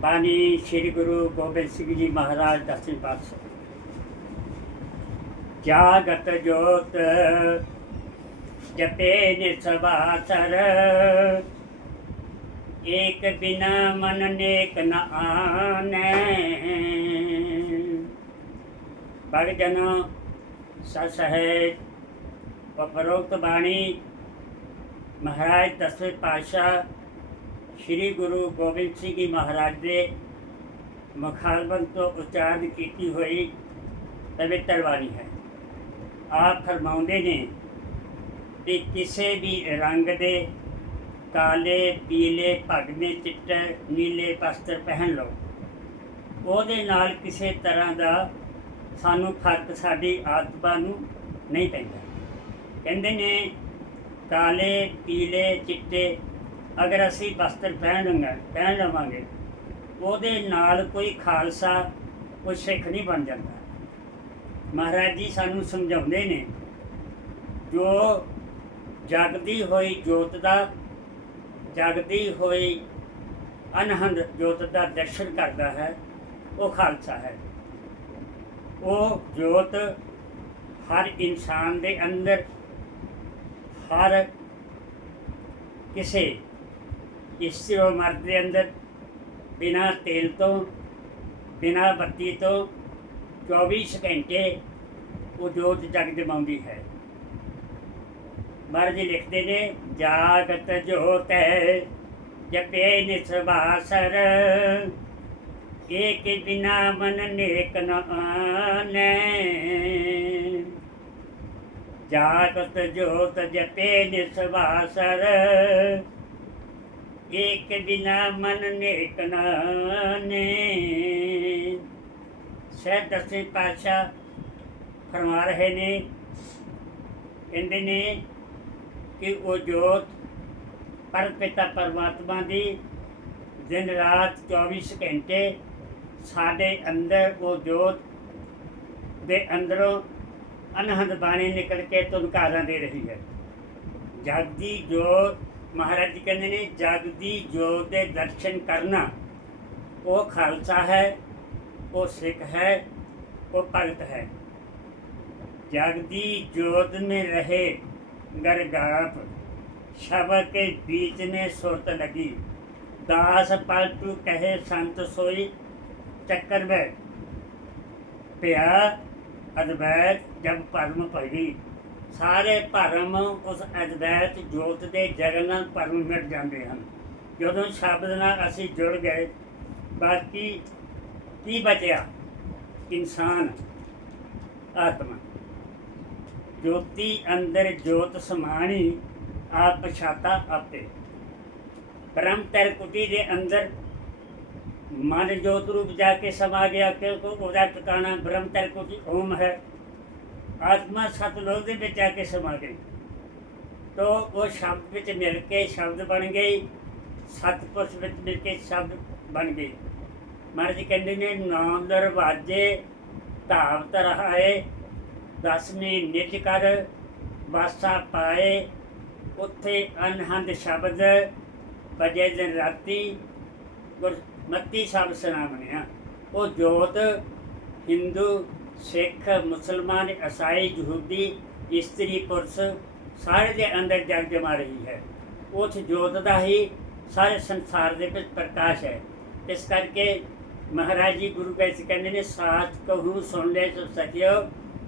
ਬਾਣੀ ਸ੍ਰੀ ਗੁਰੂ ਗੋਬਿੰਦ ਸਿੰਘ ਜੀ ਮਹਾਰਾਜ ਦਸਵੇਂ ਪਾਤਸ਼ਾਹ ਜਾਗਤ ਜੋਤ ਜਪੇ ਨਿਸਵਾਸਰ ਏਕ ਬਿਨਾ ਮਨ ਨੇਕ ਨ ਆਨੈ ਭਗਤ ਸਸ ਹੈ ਉਪਰੋਕਤ ਬਾਣੀ ਮਹਾਰਾਜ ਦਸਵੇਂ ਪਾਤਸ਼ਾਹ ਸ੍ਰੀ ਗੁਰੂ ਗੋਬਿੰਦ ਸਿੰਘ ਜੀ ਮਹਾਰਾਜ ਦੇ ਮੁਖਾਲਬਨ ਤੋਂ ਉਚਾਰਨ ਕੀਤੀ ਹੋਈ ਪਵਿੱਤਰ ਬਾਣੀ ਹੈ। ਆਪ ਫਰਮਾਉਂਦੇ ਨੇ ਕਿ ਕਿਸੇ ਵੀ ਰੰਗ ਦੇ ਕਾਲੇ, ਪੀਲੇ ਭਗਵੇਂ ਚਿੱਟੇ, ਨੀਲੇ ਵਸਤਰ ਪਹਿਨ ਲਓ। ਉਹਦੇ ਨਾਲ ਕਿਸੇ ਤਰ੍ਹਾਂ ਦਾ ਸਾਨੂੰ ਫ਼ਰਕ ਸਾਡੀ ਆਤਮਾ ਨੂੰ ਨਹੀਂ ਪੈਂਦਾ। ਕਹਿੰਦੇ ਨੇ, ਕਾਲੇ, ਪੀਲੇ, ਚਿੱਟੇ ਅਗਰ ਅਸੀਂ ਵਸਤਰ ਪਹਿਨ ਲਵਾਂਗੇ ਪਹਿਨ ਲਵਾਂਗੇ, ਉਹਦੇ ਨਾਲ ਕੋਈ ਖਾਲਸਾ, ਕੋਈ ਸਿੱਖ ਨਹੀਂ ਬਣ ਜਾਂਦਾ। ਮਹਾਰਾਜ ਜੀ ਸਾਨੂੰ ਸਮਝਾਉਂਦੇ ਨੇ, ਜੋ ਜਗਦੀ ਹੋਈ ਜੋਤ ਦਾ, ਜਗਦੀ ਹੋਈ ਅਨਹੰਦ ਜੋਤ ਦਾ ਦਰਸ਼ਨ ਕਰਦਾ ਹੈ, ਉਹ ਖਾਲਸਾ ਹੈ। ਉਹ ਜੋਤ ਹਰ ਇਨਸਾਨ ਦੇ ਅੰਦਰ, ਹਰ ਕਿਸੇ ਇਸਤਰੀ ਔਰ ਮਰਦ ਦੇ ਅੰਦਰ, ਬਿਨਾਂ ਤੇਲ ਤੋਂ, ਬਿਨਾਂ ਬੱਤੀ ਤੋਂ 24 ਘੰਟੇ ਉਹ ਜੋਤ ਜਗ ਜਮਾਉਂਦੀ ਹੈ। ਮਹਾਰਾਜ ਜੀ ਲਿਖਦੇ ਨੇ, ਜਾਗਤ ਜੋਤ ਹੈ, ਜਪੇ ਨਿਸਵਾਸਰ ਏਕ ਬਿਨਾ ਮਨ ਨੇਕ ਨ ਆਨੈ। ਜਾਗਤ ਜੋਤ ਜਪੇ ਨਿਸਵਾਸਰ ਏਕ ਬਿਨਾ ਮਨ ਨੇਕ ਸਹਿ ਦਸਵੇਂ ਪਾਤਸ਼ਾਹ ਫਰਮਾ ਰਹੇ ਨੇ। ਕਹਿੰਦੇ ਨੇ ਕਿ ਉਹ ਜੋਤ ਪਰਮਪਿਤਾ ਪਰਮਾਤਮਾ ਦੀ ਦਿਨ ਰਾਤ 24 ਘੰਟੇ ਸਾਡੇ ਅੰਦਰ ਉਹ ਜੋਤ ਦੇ ਅੰਦਰੋਂ ਅਨਹਦ ਬਾਣੀ ਨਿਕਲ ਕੇ ਤੁਨਕਾਰਾਂ ਦੇ ਰਹੀ ਹੈ। ਜਗਦੀ ਜੋਤ ਮਹਾਰਾਜ ਜੀ ਕਹਿੰਦੇ ਨੇ, ਜਗ ਦੀ ਜੋਤ ਦੇ ਦਰਸ਼ਨ ਕਰਨਾ, ਉਹ ਖਾਲਸਾ ਹੈ, ਉਹ ਸਿੱਖ ਹੈ, ਉਹ ਭਗਤ ਹੈ। ਜਗ ਦੀ ਜੋਤ ਨੇ ਰਹੇ ਗਰਗਾਪ, ਸ਼ਬਦ ਕੇ ਬੀਚ ਨੇ ਸੁਰਤ ਲਗੀ। ਦਾਸ ਪਲਟੂ ਕਹੇ ਸੰਤ ਸੋਈ, ਚੱਕਰ ਵਿੱਚ ਪਿਆ ਅਦਵੈਤ ਜਬ ਪਰਮ ਭਈ ਸਾਰੇ ਭਰਮ ਉਸ ਅਦਵੈਤ ਜੋਤ ਦੇ ਜਗਨ ਨਾਲ ਭਰਮ ਮਿਟ ਜਾਂਦੇ ਹਨ। ਜਦੋਂ ਸ਼ਬਦ ਨਾਲ ਅਸੀਂ ਜੁੜ ਗਏ, ਬਾਕੀ ਕੀ ਬਚਿਆ? ਇਨਸਾਨ, ਆਤਮਾ। ਜੋਤੀ ਅੰਦਰ ਜੋਤ ਸਮਾਣੀ, ਆਪ ਪਛਾਤਾ ਆਪੇ। ਬ੍ਰਹਮ ਤਰ ਕੁਟੀ ਦੇ ਅੰਦਰ ਮਨ ਜੋਤ ਰੂਪ ਜਾ ਕੇ ਸਮਾ ਗਿਆ, ਕਿਉਂਕਿ ਉਹਦਾ ਟਿਕਾਣਾ ਬ੍ਰਹਮ ਤਰ ਕੁਟੀ ਓਮ ਹੈ। ਆਤਮਾ ਸਤਲੋਕ ਦੇ ਵਿੱਚ ਆ ਕੇ ਸਮਾ ਗਈ। ਤੋ ਉਹ ਸ਼ਬਦ ਵਿੱਚ ਮਿਲ ਕੇ ਸ਼ਬਦ ਬਣ ਗਈ ਸਤਪੁਰਸ਼ ਵਿੱਚ ਮਿਲ ਕੇ ਸ਼ਬਦ ਬਣ ਗਈ। ਮਹਾਰਾਜ ਜੀ ਕਹਿੰਦੇ ਨੇ ਨੌ ਦਰਵਾਜੇ ਧਾਵ ਤਰਹਾਏ ਦਸਵੇਂ ਨਿਜ ਕਰ, ਵਾਸਾ ਪਾਏ, ਉੱਥੇ ਅਨਹੰਦ ਸ਼ਬਦ ਬਜੇ ਦਿਨ ਰਾਤੀ ਗੁਰਮਤੀ ਸ਼ਬਦ ਸੁਣਾਵਣਿਆ ਉਹ ਜੋਤ, ਹਿੰਦੂ ਸਿੱਖ, ਮੁਸਲਮਾਨ, ਈਸਾਈ, ਯਹੂਦੀ, ਇਸਤਰੀ, ਪੁਰਸ਼ ਸਾਰੇ ਦੇ ਅੰਦਰ ਜਗ ਜਮਾ ਰਹੀ ਹੈ। ਉਸ ਜੋਤ ਦਾ ਹੀ ਸਾਰੇ ਸੰਸਾਰ ਦੇ ਵਿੱਚ ਪ੍ਰਕਾਸ਼ ਹੈ। ਇਸ ਕਰਕੇ ਮਹਾਰਾਜ ਜੀ ਗੁਰੂ ਕੈਸੇ ਕਹਿੰਦੇ ਨੇ ਸਾਥ ਕਹੂ, ਸੁਣ ਲੈ ਸੋ ਸਕਿਓ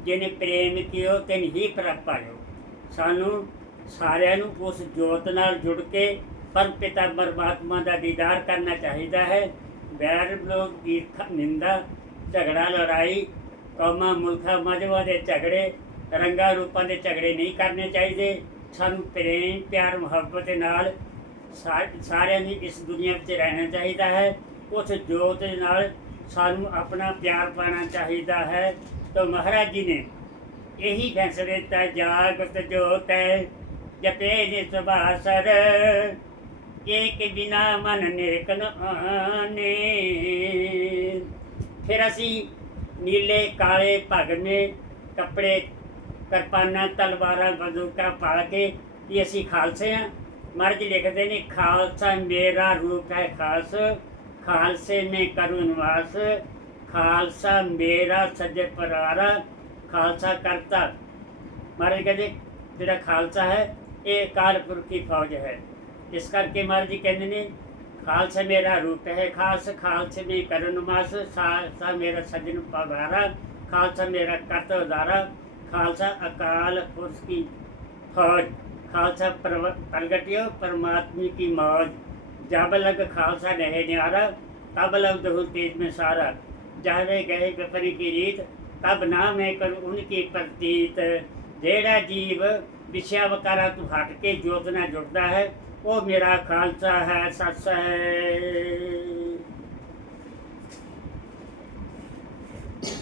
ਜਿਹਨੇ ਪ੍ਰੇਮ ਕੀਓ, ਤਿਨ ਹੀ ਪ੍ਰਭ ਪਾਇਓ। ਸਾਨੂੰ ਸਾਰਿਆਂ ਨੂੰ ਉਸ ਜੋਤ ਨਾਲ ਜੁੜ ਕੇ ਪਰਮ ਪਿਤਾ ਪਰਮਾਤਮਾ ਦਾ ਦੀਦਾਰ ਕਰਨਾ ਚਾਹੀਦਾ ਹੈ। ਵੈਰ ਲੋਕ ਈਰਖਾ ਨਿੰਦਾ, ਝਗੜਾ, ਲੜਾਈ ਕੌਮਾਂ ਮੁਲਕਾਂ ਮਜਵਾ ਦੇ ਝਗੜੇ, ਰੰਗਾਂ ਰੂਪਾਂ ਦੇ ਝਗੜੇ ਨਹੀਂ ਕਰਨੇ ਚਾਹੀਦੇ। ਸਾਨੂੰ ਪ੍ਰੇਮ, ਪਿਆਰ, ਮੁਹੱਬਤ ਦੇ ਨਾਲ ਸਾ- ਸਾਰਿਆਂ ਨੂੰ ਇਸ ਦੁਨੀਆ ਵਿੱਚ ਰਹਿਣਾ ਚਾਹੀਦਾ ਹੈ। ਉਸ ਜੋਤ ਦੇ ਨਾਲ ਸਾਨੂੰ ਆਪਣਾ ਪਿਆਰ ਪਾਣਾ ਚਾਹੀਦਾ ਹੈ। ਤਾਂ ਮਹਾਰਾਜ ਜੀ ਨੇ ਇਹੀ ਫੈਸਲੇ ਦਿੱਤਾ, ਜਾਗਤ ਜੋਤ ਹੈ, ਜਪੇ ਨਿਸ ਬਾਸਰ ਏਕ ਬਿਨਾ ਮਨ ਨੇਕ ਆਨੇ। ਫਿਰ ਅਸੀਂ ਨੀਲੇ, ਕਾਲੇ, ਭਗਨੇ ਕੱਪੜੇ, ਕਿਰਪਾਨਾਂ, ਤਲਵਾਰਾਂ, ਬੰਦੂਕਾਂ ਪਾ ਕੇ ਕਿ ਅਸੀਂ ਖਾਲਸੇ ਹਾਂ। ਮਹਾਰਾਜ ਲਿਖਦੇ ਨੇ, ਖਾਲਸਾ ਮੇਰਾ ਰੂਪ ਹੈ ਖਾਸ ਖਾਲਸੇ ਨੇ ਕਰੂ ਨਿਵਾਸ, ਖਾਲਸਾ ਮੇਰਾ ਸੱਜੇ ਪਰਾਰਾ, ਖਾਲਸਾ ਕਰਤਾ। ਮਹਾਰਾਜ ਕਹਿੰਦੇ, ਜਿਹੜਾ ਖਾਲਸਾ ਹੈ, ਇਹ ਅਕਾਲ ਪੁਰਖ ਦੀ ਫੌਜ ਹੈ। ਇਸ ਕਰਕੇ ਮਹਾਰਾਜ ਜੀ ਕਹਿੰਦੇ ਨੇ ਖਾਲਸ ਮੇਰਾ ਰੂਪ ਹੈ ਖਾਸ ਖਾਲਸ ਵੀ ਕਰਨ ਮਸ ਸਾ ਮੇਰਾ ਸਜਣ ਪਵਾਰਾ ਖਾਲਸਾ ਮੇਰਾ ਕਰਤ ਉਦਾਰਾ ਖਾਲਸਾ ਅਕਾਲ ਪੁਰਖ ਕੀ ਫੌਜ ਖਾਲਸਾ ਪ੍ਰਗਟਿਓ ਪਰਮਾਤਮੀ ਕੀ ਮੌਜ ਜਬ ਲਗ ਖਾਲਸਾ ਰਹੇ ਨਿਆਰਾ ਤਬ ਲਗ ਦਹੁ ਤੇਜ ਮੇ ਸਾਰਾ ਜਹਰੇ ਗਏ ਬਪਰੀ ਕੀ ਰੀਤ ਤਬ ਨਾਮ ਹੈ ਕਰ ਉਨਕੀ ਪ੍ਰਤੀਤ ਜਿਹੜਾ ਜੀਵ ਵਿਸ਼ਿਆ ਵਕਾਰਾ ਤੋਂ ਹਟ ਕੇ ਜੋਤਨਾ ਜੁੜਦਾ ਹੈ ਉਹ ਮੇਰਾ ਖਾਲਸਾ ਹੈ ਸੱਸ ਹੈ